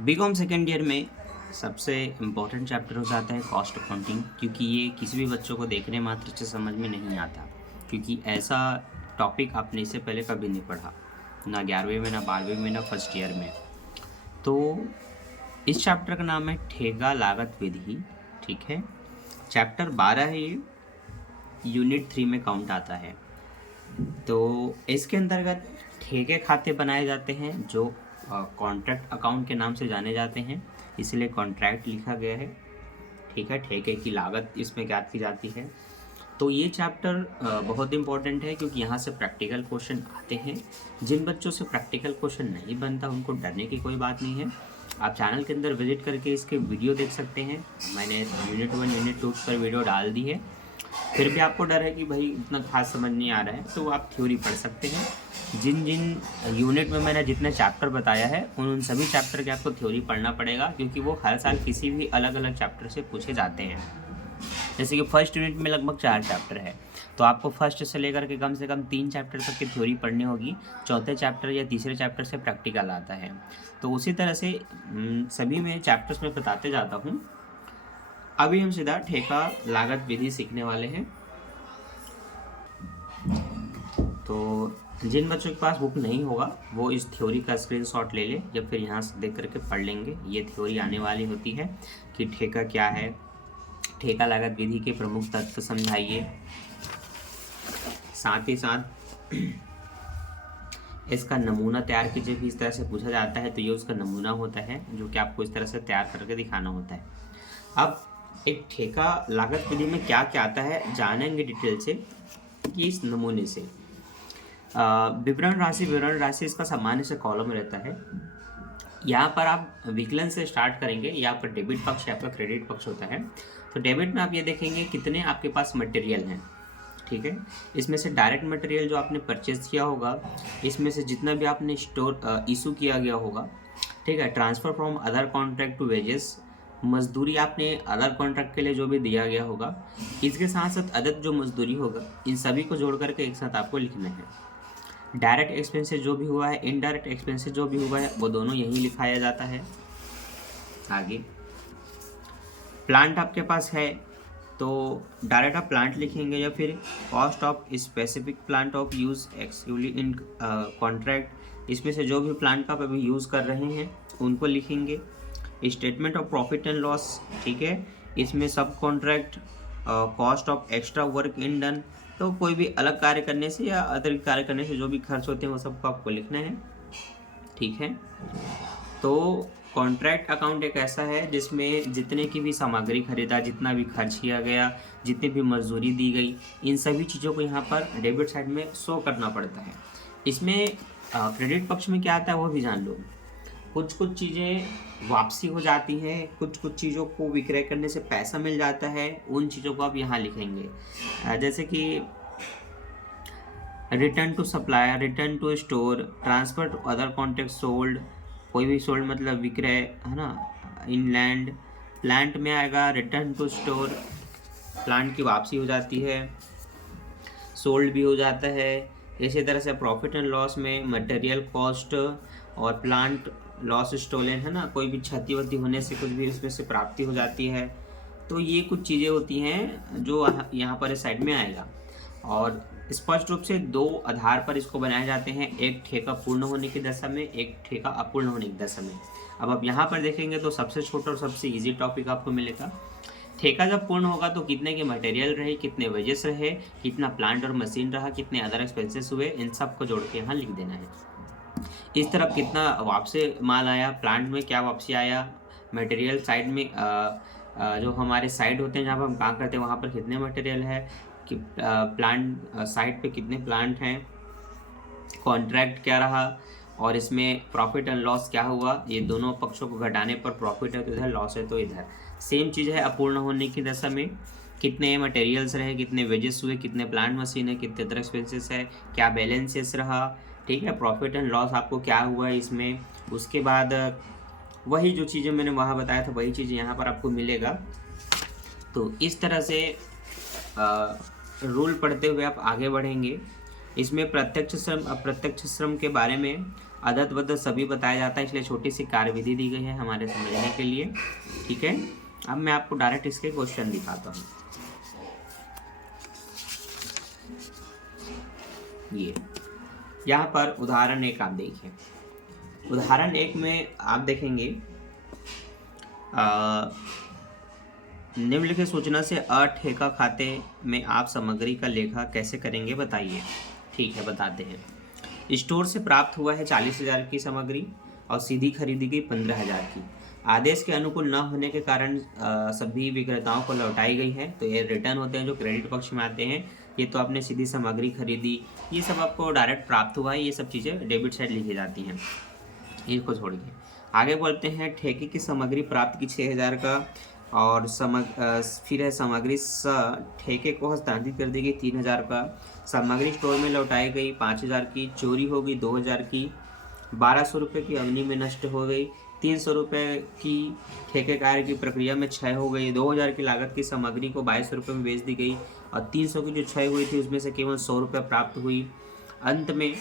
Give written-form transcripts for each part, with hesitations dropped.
BCom second year में सबसे important chapter हो जाता है कॉस्ट अकाउंटिंग, क्योंकि ये किसी भी बच्चों को देखने मात्र से समझ में नहीं आता, क्योंकि ऐसा टॉपिक आपने इससे पहले कभी नहीं पढ़ा, ना 11वीं में, ना 12वीं में, ना फर्स्ट ईयर में। तो इस चैप्टर का नाम है ठेका लागत विधि। ठीक है, चैप्टर 12 है ये, यूनिट 3 में काउंट आता है। तो इसके अंतर्गत ठेके खाते बनाए जाते हैं जो कॉन्ट्रैक्ट अकाउंट के नाम से जाने जाते हैं, इसलिए कॉन्ट्रैक्ट लिखा गया है। ठीक है, ठेके की लागत इसमें ज्ञात की जाती है। तो ये चैप्टर बहुत इंपॉर्टेंट है, क्योंकि यहाँ से प्रैक्टिकल क्वेश्चन आते हैं। जिन बच्चों से प्रैक्टिकल क्वेश्चन नहीं बनता उनको डरने की कोई बात नहीं है। आप चैनल के अंदर विजिट करके इसके वीडियो देख सकते हैं। मैंने यूनिट 1 यूनिट 2 पर वीडियो डाल दी है। फिर भी आपको डर है कि भाई इतना खास समझ नहीं आ रहा है, तो आप थ्योरी पढ़ सकते हैं। जिन जिन यूनिट में मैंने जितने चैप्टर बताया है उन सभी चैप्टर के आपको थ्योरी पढ़ना पड़ेगा, क्योंकि वो हर साल किसी भी अलग अलग चैप्टर से पूछे जाते हैं। जैसे कि फर्स्ट यूनिट में लगभग 4 चैप्टर है, तो आपको फर्स्ट से लेकर के कम से कम 3 चैप्टर तक की थ्योरी पढ़नी होगी। चौथे चैप्टर या तीसरे चैप्टर से प्रैक्टिकल आता है। तो उसी तरह से सभी में चैप्टर्स में बताते जाता हूँ। अभी हम सीधा ठेका लागत विधि सीखने वाले हैं। तो जिन बच्चों के पास बुक नहीं होगा वो इस थ्योरी का स्क्रीनशॉट ले ले, या फिर यहाँ से देख करके पढ़ लेंगे। ये थ्योरी आने वाली होती है कि ठेका क्या है, ठेका लागत विधि के प्रमुख तत्व समझाइए, साथ ही साथ इसका नमूना तैयार कीजिए। भी इस तरह से पूछा जाता है तो ये उसका नमूना होता है, जो कि आपको इस तरह से तैयार करके दिखाना होता है। अब एक ठेका लागत विधि में क्या क्या आता है जानेंगे डिटेल से कि इस नमूने से। विवरण राशि इसका सामान्य से कॉलम रहता है। यहाँ पर आप विकलन से स्टार्ट करेंगे, यहाँ पर डेबिट पक्ष या आपका क्रेडिट पक्ष होता है। तो डेबिट में आप ये देखेंगे कितने आपके पास मटेरियल हैं। ठीक है, इसमें से डायरेक्ट मटेरियल जो आपने परचेज किया होगा, इसमें से जितना भी आपने स्टोर इशू किया गया होगा। ठीक है, transfer from other contract to wages, मजदूरी आपने अदर कॉन्ट्रैक्ट के लिए जो भी दिया गया होगा, इसके साथ साथ अदर जो मजदूरी होगा, इन सभी को जोड़ करके एक साथ आपको लिखना है। डायरेक्ट एक्सपेंसेस जो भी हुआ है, इनडायरेक्ट एक्सपेंसेस जो भी हुआ है, वो दोनों यहीं लिखाया जाता है। आगे प्लांट आपके पास है तो डायरेक्ट आप प्लांट लिखेंगे, या फिर cost of specific plant of use exclusively in contract, इसमें से जो भी प्लांट का आप अभी यूज़ कर रहे हैं उनको लिखेंगे। Statement of profit and loss, ठीक है, इसमें सब contract cost of extra work in done, तो कोई भी अलग कार्य करने से या अतिरिक्त कार्य करने से जो भी खर्च होते हैं वो सबको आपको लिखना है। ठीक है, तो कॉन्ट्रैक्ट अकाउंट एक ऐसा है जिसमें जितने की भी सामग्री खरीदा, जितना भी खर्च किया गया, जितनी भी मजदूरी दी गई, इन सभी चीज़ों को यहाँ पर डेबिट साइड में शो करना पड़ता है। इसमें क्रेडिट पक्ष में क्या आता है वो भी जान लो। कुछ कुछ चीज़ें वापसी हो जाती हैं, कुछ कुछ चीज़ों को विक्रय करने से पैसा मिल जाता है, उन चीज़ों को आप यहाँ लिखेंगे। जैसे कि return to supplier, return to store, transfer to other contract sold, कोई भी सोल्ड मतलब विक्रय है ना, इनलैंड। प्लांट में आएगा रिटर्न टू स्टोर, प्लांट की वापसी हो जाती है, सोल्ड भी हो जाता है। इसी तरह से प्रॉफिट एंड लॉस में मटेरियल कॉस्ट और प्लांट लॉस स्टोलन है ना, कोई भी क्षति वति होने से कुछ भी उसमें से प्राप्ति हो जाती है। तो ये कुछ चीज़ें होती हैं जो यहाँ पर इस साइड में आएगा। और स्पष्ट रूप से 2 आधार पर इसको बनाए जाते हैं, एक ठेका पूर्ण होने की दशा में, एक ठेका अपूर्ण होने की दशा में। अब आप यहाँ पर देखेंगे तो सबसे छोटा और सबसे ईजी टॉपिक आपको मिलेगा। ठेका जब पूर्ण होगा तो कितने के मटेरियल रहे, कितने वेजेस रहे, कितना प्लांट और मशीन रहा, कितने अदर एक्सपेंसेस हुए, इन सब को जोड़ के यहाँ लिख देना है। इस तरफ कितना वापसी माल आया, प्लांट में क्या वापसी आया, मटेरियल साइड में जो हमारे साइड होते हैं जहाँ पर हम काम करते हैं वहाँ पर कितने मटेरियल है, कि प्लांट साइड पे कितने प्लांट हैं, कॉन्ट्रैक्ट क्या रहा, और इसमें प्रॉफिट एंड लॉस क्या हुआ। ये दोनों पक्षों को घटाने पर प्रॉफिट है तो इधर, लॉस है तो इधर। सेम चीज़ है अपूर्ण होने की दशा में, कितने मटेरियल्स रहे, कितने वेजेस हुए, कितने प्लांट मशीन है, कितने अदर एक्सपेंसेस है, क्या बैलेंसेस रहा। ठीक है, प्रॉफिट एंड लॉस आपको क्या हुआ है इसमें। उसके बाद वही जो चीज़ें मैंने वहाँ बताया था वही चीज़ यहाँ पर आपको मिलेगा। तो इस तरह से रूल पढ़ते हुए आप आगे बढ़ेंगे। इसमें प्रत्यक्ष श्रम अप्रत्यक्ष श्रम के बारे में अदद वदद सभी बताया जाता है, इसलिए छोटी सी कार्यविधि दी गई है हमारे समझने के लिए। ठीक है, अब मैं आपको डायरेक्ट इसके क्वेश्चन दिखाता हूँ। ये यहाँ पर उदाहरण 1 आप देखिए। उदाहरण 1 में आप देखेंगे निम्नलिखित सूचना से ठेका खाते में आप सामग्री का लेखा कैसे करेंगे बताइए। ठीक है, बताते हैं। स्टोर से प्राप्त हुआ है 40,000 की सामग्री और सीधी खरीदी गई 15,000 की। आदेश के अनुकूल न होने के कारण सभी विक्रेताओं को लौटाई गई है। तो ये रिटर्न होते हैं जो क्रेडिट पक्ष में आते हैं। ये तो आपने सीधी सामग्री खरीदी, ये सब आपको डायरेक्ट प्राप्त हुआ है, ये सब चीज़ें डेबिट साइड लिखी जाती हैं। इसको छोड़िए, आगे बढ़ते हैं। ठेके की सामग्री प्राप्त की 6,000 का और फिर है सामग्री ठेके को हस्तांतरित कर दी गई 3,000 का। सामग्री स्टोर में लौटाई गई 5,000 की। चोरी हो गई 2,000 की। 1,200 रुपये की अग्नि में नष्ट हो गई। 300 रुपये की ठेके कार्य की प्रक्रिया में क्षय हो गई। 2,000 की लागत की सामग्री को 2200 रुपये में बेच दी गई और 300 की जो क्षय हुई थी उसमें से केवल 100 रुपये प्राप्त हुई। अंत में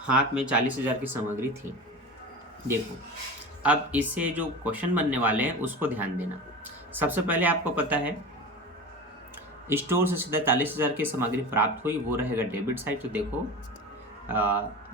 हाथ में 40,000 की सामग्री थी। देखो, अब इससे जो क्वेश्चन बनने वाले हैं उसको ध्यान देना। सबसे पहले आपको पता है स्टोर से सीधा 40,000 की सामग्री प्राप्त हुई, वो रहेगा डेबिट साइड। तो देखो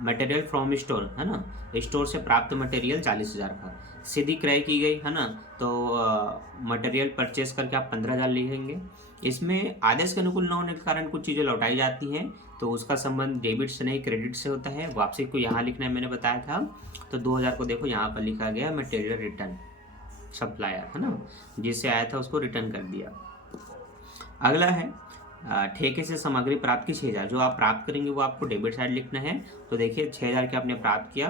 मटेरियल फ्रॉम स्टोर है ना, स्टोर से प्राप्त मटेरियल 40,000 का, सीधी क्रय की गई है ना, तो मटेरियल परचेस करके आप 15,000 लिखेंगे। इसमें आदेश के अनुकूल न होने के कारण कुछ चीज़ें लौटाई जाती हैं, तो उसका संबंध डेबिट से नहीं क्रेडिट से होता है। वापसी को यहाँ लिखना है, मैंने बताया था। तो 2,000 को देखो यहाँ पर लिखा गया मटेरियल रिटर्न सप्लायर है ना, जिससे आया था उसको रिटर्न कर दिया। अगला है ठेके से सामग्री प्राप्त की 6,000, जो आप प्राप्त करेंगे वो आपको डेबिट साइड लिखना है। तो देखिए 6,000 के आपने प्राप्त किया,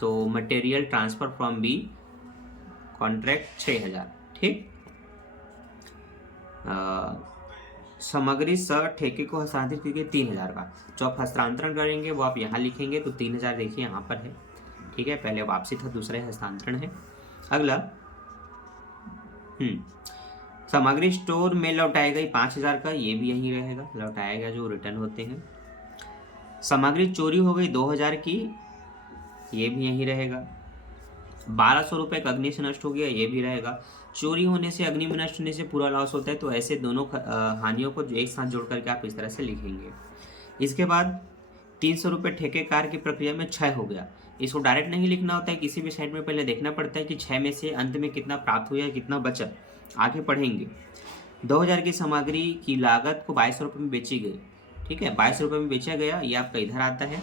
तो material transfer from B contract 6,000। ठीक, सामग्री ठेके को हस्तांतरित की गई 3,000 का, जो आप हस्तांतरण करेंगे वो आप यहाँ लिखेंगे। तो 3,000 देखिए यहाँ पर है। ठीक है, पहले वापसी था, दूसरा हस्तांतरण है। अगला सामग्री स्टोर में लौटाई गई 5,000 का, ये भी यहीं रहेगा, लौटाया गया जो रिटर्न होते हैं। सामग्री चोरी हो गई 2,000 की, ये भी यहीं रहेगा। 1,200 रुपये का अग्नि से नष्ट हो गया, ये भी रहेगा। चोरी होने से अग्नि में नष्ट होने से पूरा लॉस होता है, तो ऐसे दोनों हानियों को एक साथ जोड़ करके आप इस तरह से लिखेंगे। इसके बाद 300 रुपये ठेकेकार की प्रक्रिया में क्षय हो गया। इसको डायरेक्ट नहीं लिखना होता है, किसी भी साइड में पहले देखना पड़ता है कि 6 में से अंत में कितना प्राप्त हुआ है, कितना बचा, आगे पढ़ेंगे। 2,000 की सामग्री की लागत को 2200 रुपये में बेची गई। ठीक है, 2200 रुपये में बेचा गया, ये आपका इधर आता है।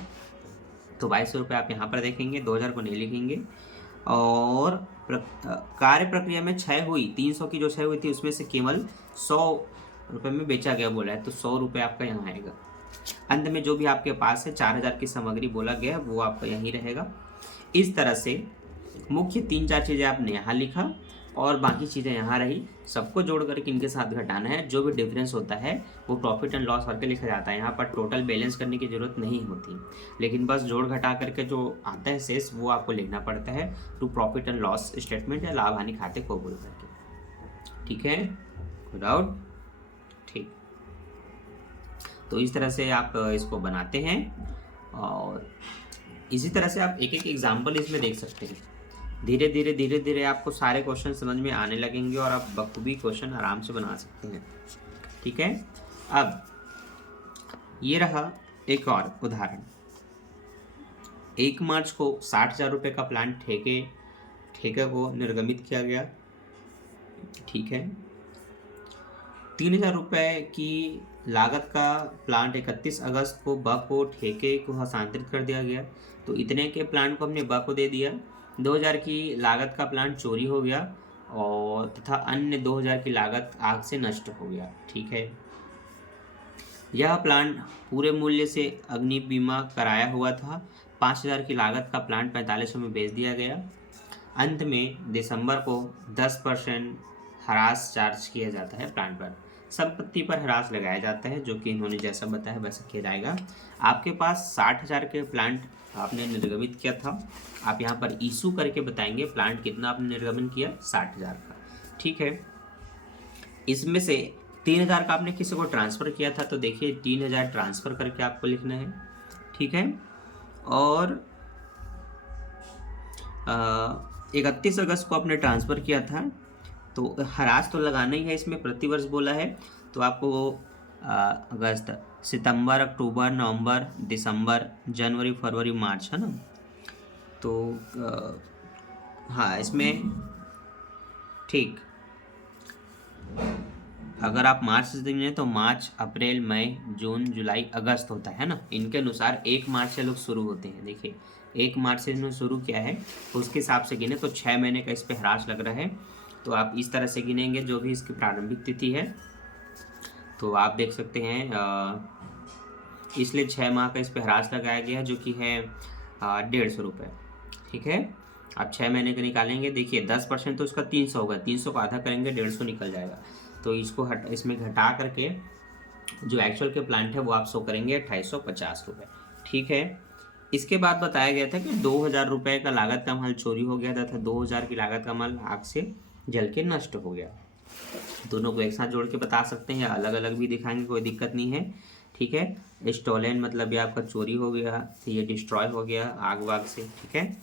तो 2200 रुपये आप यहाँ पर देखेंगे, 2,000 को नहीं लिखेंगे। और कार्य प्रक्रिया में क्षय हुई 300 की जो क्षय हुई थी उसमें से केवल 100 रुपये में बेचा गया बोला है, तो 100 रुपये आपका यहाँ आएगा। अंत में जो भी आपके पास है 4,000 की सामग्री बोला गया वो आपका यहीं रहेगा। इस तरह से मुख्य 3-4 चीज़ें आपने यहाँ लिखा और बाकी चीज़ें यहाँ रही, सबको जोड़ करके इनके साथ घटाना है। जो भी डिफरेंस होता है वो प्रॉफिट एंड लॉस करके लिखा जाता है। यहाँ पर टोटल बैलेंस करने की ज़रूरत नहीं होती, लेकिन बस जोड़ घटा करके जो आता है शेष वो आपको लिखना पड़ता है to profit and loss statement या लाभ हानि खाते को बोल करके। ठीक है, नो डाउट। ठीक, तो इस तरह से आप इसको बनाते हैं और इसी तरह से आप एक एक एग्जाम्पल इसमें देख सकते हैं। धीरे धीरे आपको सारे क्वेश्चन समझ में आने लगेंगे और आप बखूबी क्वेश्चन आराम से बना सकते हैं। ठीक है, अब ये रहा एक और उदाहरण। 1 मार्च को 60,000 रुपये का प्लांट ठेके को निर्गमित किया गया। ठीक है, 3,000 रुपये की लागत का प्लांट 31 अगस्त को ब को ठेके को हस्तांतरित कर दिया गया। तो इतने के प्लांट को हमने ब को दे दिया। 2,000 की लागत का प्लांट चोरी हो गया और तथा अन्य 2,000 की लागत आग से नष्ट हो गया। ठीक है, यह प्लांट पूरे मूल्य से अग्नि बीमा कराया हुआ था। 5,000 की लागत का प्लांट 4500 में बेच दिया गया। अंत में दिसंबर को 10% ह्रास चार्ज किया जाता है प्लांट पर। संपत्ति पर ह्रास लगाया जाता है, जो कि इन्होंने जैसा बताया वैसा किया जाएगा। आपके पास 60,000 के प्लांट आपने निर्गमित किया था, आप यहाँ पर इशू करके बताएंगे प्लांट कितना आपने निर्गमन किया, 60,000 का। ठीक है, इसमें से 3,000 का आपने किसी को ट्रांसफ़र किया था, तो देखिए 3,000 ट्रांसफ़र करके आपको लिखना है। ठीक है, और 31 अगस्त को आपने ट्रांसफ़र किया था, तो ह्रास तो लगाना ही है इसमें, प्रतिवर्ष बोला है तो आपको अगस्त, सितंबर, अक्टूबर, नवंबर, दिसंबर, जनवरी, फरवरी, मार्च, है ना। तो हाँ इसमें ठीक, अगर आप मार्च से गिने तो मार्च, अप्रैल, मई, जून, जुलाई, अगस्त होता है ना। इनके अनुसार 1 मार्च से लोग शुरू होते हैं। देखिए 1 मार्च से इन्होंने शुरू किया है तो उसके हिसाब से गिने तो 6 महीने का इस पे ह्रास लग रहा है। तो आप इस तरह से गिनेंगे जो भी इसकी प्रारंभिक तिथि है। तो आप देख सकते हैं इसलिए 6 माह का इस पे ह्रास लगाया गया है जो कि है 150 रुपये। ठीक है, आप 6 महीने का निकालेंगे। देखिए 10% तो इसका 300 होगा, 300 को आधा करेंगे 150 निकल जाएगा। तो इसको इसमें घटा करके जो एक्चुअल के प्लांट है वो आप शो करेंगे 2850 रुपये। ठीक है, इसके बाद बताया गया था कि 2000 रुपये का लागत का माल चोरी हो गया था 2000 की लागत का माल आग से जल के नष्ट हो गया। दोनों को एक साथ जोड़ के बता सकते हैं, अलग अलग भी दिखाएंगे, कोई दिक्कत नहीं है। ठीक है, स्टोलन मतलब ये आपका चोरी हो गया, ये डिस्ट्रॉय हो गया आग वाग से। ठीक है,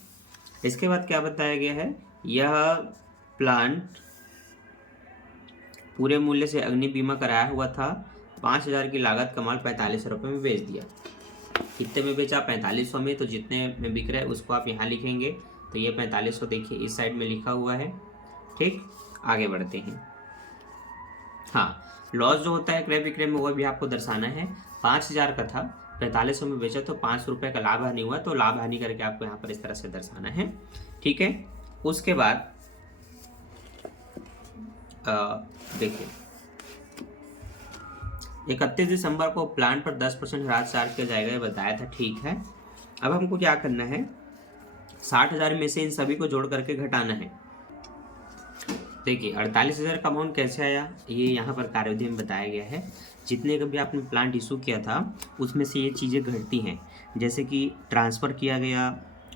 इसके बाद क्या बताया गया है, यह प्लांट पूरे मूल्य से अग्नि बीमा कराया हुआ था, 5000 की लागत का माल 45 रुपये में बेच दिया। कितने में बेचा, 4500 में। तो जितने में बिक रहा है उसको आप यहाँ लिखेंगे। तो ये 4500 देखिए इस साइड में लिखा हुआ है। ठीक, आगे बढ़ते हैं। हाँ, लॉस जो होता है क्रय विक्रय में वो भी आपको दर्शाना है। 5000 का था, 4500 में बेचा तो 5 रुपये का लाभ हानि हुआ, तो लाभ हानि करके आपको यहाँ पर इस तरह से दर्शाना है। ठीक है, उसके बाद देखिए 31 दिसंबर को प्लांट पर 10% ह्रास चार्ज किया जाएगा, ये बताया था। ठीक है, अब हमको क्या करना है, 60,000 में से इन सभी को जोड़ करके घटाना है। देखिए 48,000 का अमाउंट कैसे आया, ये यहाँ पर कार्यविधि में बताया गया है। जितने का भी आपने प्लांट इशू किया था उसमें से ये चीज़ें घटती हैं, जैसे कि ट्रांसफ़र किया गया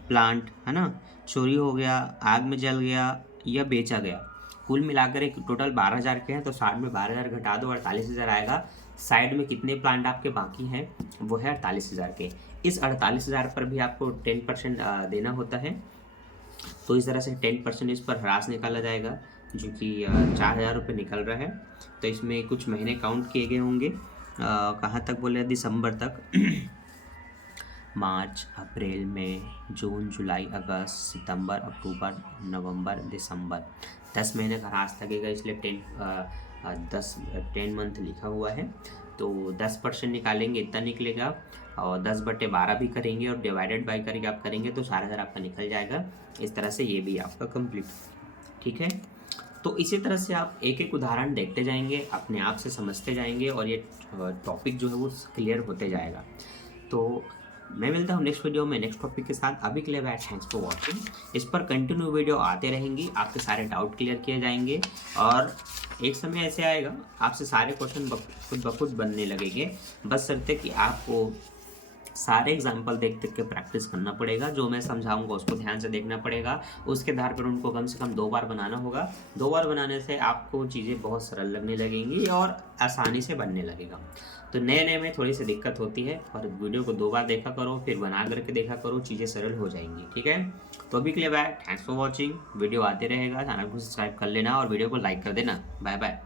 प्लांट, है ना, चोरी हो गया, आग में जल गया या बेचा गया। कुल मिलाकर एक टोटल 12,000 के हैं, तो 60 में 12,000 घटा दो, 48,000 आएगा। साइड में कितने प्लांट आपके बाकी हैं, वो है 48,000 के। इस 48,000 पर भी आपको 10% देना होता है। तो इस तरह से 10% इस पर ह्रास निकाला जाएगा, जो कि 4,000 रुपये निकल रहा है। तो इसमें कुछ महीने काउंट किए गए होंगे, कहाँ तक बोले, दिसंबर तक। मार्च, अप्रैल, मई, जून, जुलाई, अगस्त, सितंबर, अक्टूबर, नवंबर, दिसंबर, 10 महीने का ह्रास लगेगा, इसलिए 10 मंथ लिखा हुआ है। तो 10% निकालेंगे, इतना निकलेगा, और 10/12 भी करेंगे और डिवाइडेड बाई करके आप करेंगे तो 4,000 आपका निकल जाएगा। इस तरह से ये भी आपका कंप्लीट। ठीक है, तो इसी तरह से आप एक एक उदाहरण देखते जाएंगे, अपने आप से समझते जाएंगे और ये टॉपिक जो है वो क्लियर होते जाएगा। तो मैं मिलता हूँ नेक्स्ट वीडियो में नेक्स्ट टॉपिक के साथ। अभी के लिए बाय, थैंक्स फॉर वॉचिंग। इस पर कंटिन्यू वीडियो आते रहेंगी, आपके सारे डाउट क्लियर किए जाएंगे और एक समय ऐसे आएगा आपसे सारे क्वेश्चन खुद ब खुद बनने लगेंगे। बस शर्त है कि आपको सारे एग्जाम्पल देख देख के प्रैक्टिस करना पड़ेगा। जो मैं समझाऊंगा उसको ध्यान से देखना पड़ेगा, उसके आधार पर उनको कम से कम 2 बार बनाना होगा। 2 बार बनाने से आपको चीज़ें बहुत सरल लगने लगेंगी और आसानी से बनने लगेगा। तो नए में थोड़ी सी दिक्कत होती है, और वीडियो को 2 बार देखा करो, फिर बना करके देखा करो, चीज़ें सरल हो जाएंगी। ठीक है, तो अभी के लिए bye, thanks for watching. Video आते रहेगा, चैनल को सब्सक्राइब कर लेना और वीडियो को लाइक कर देना। Bye bye.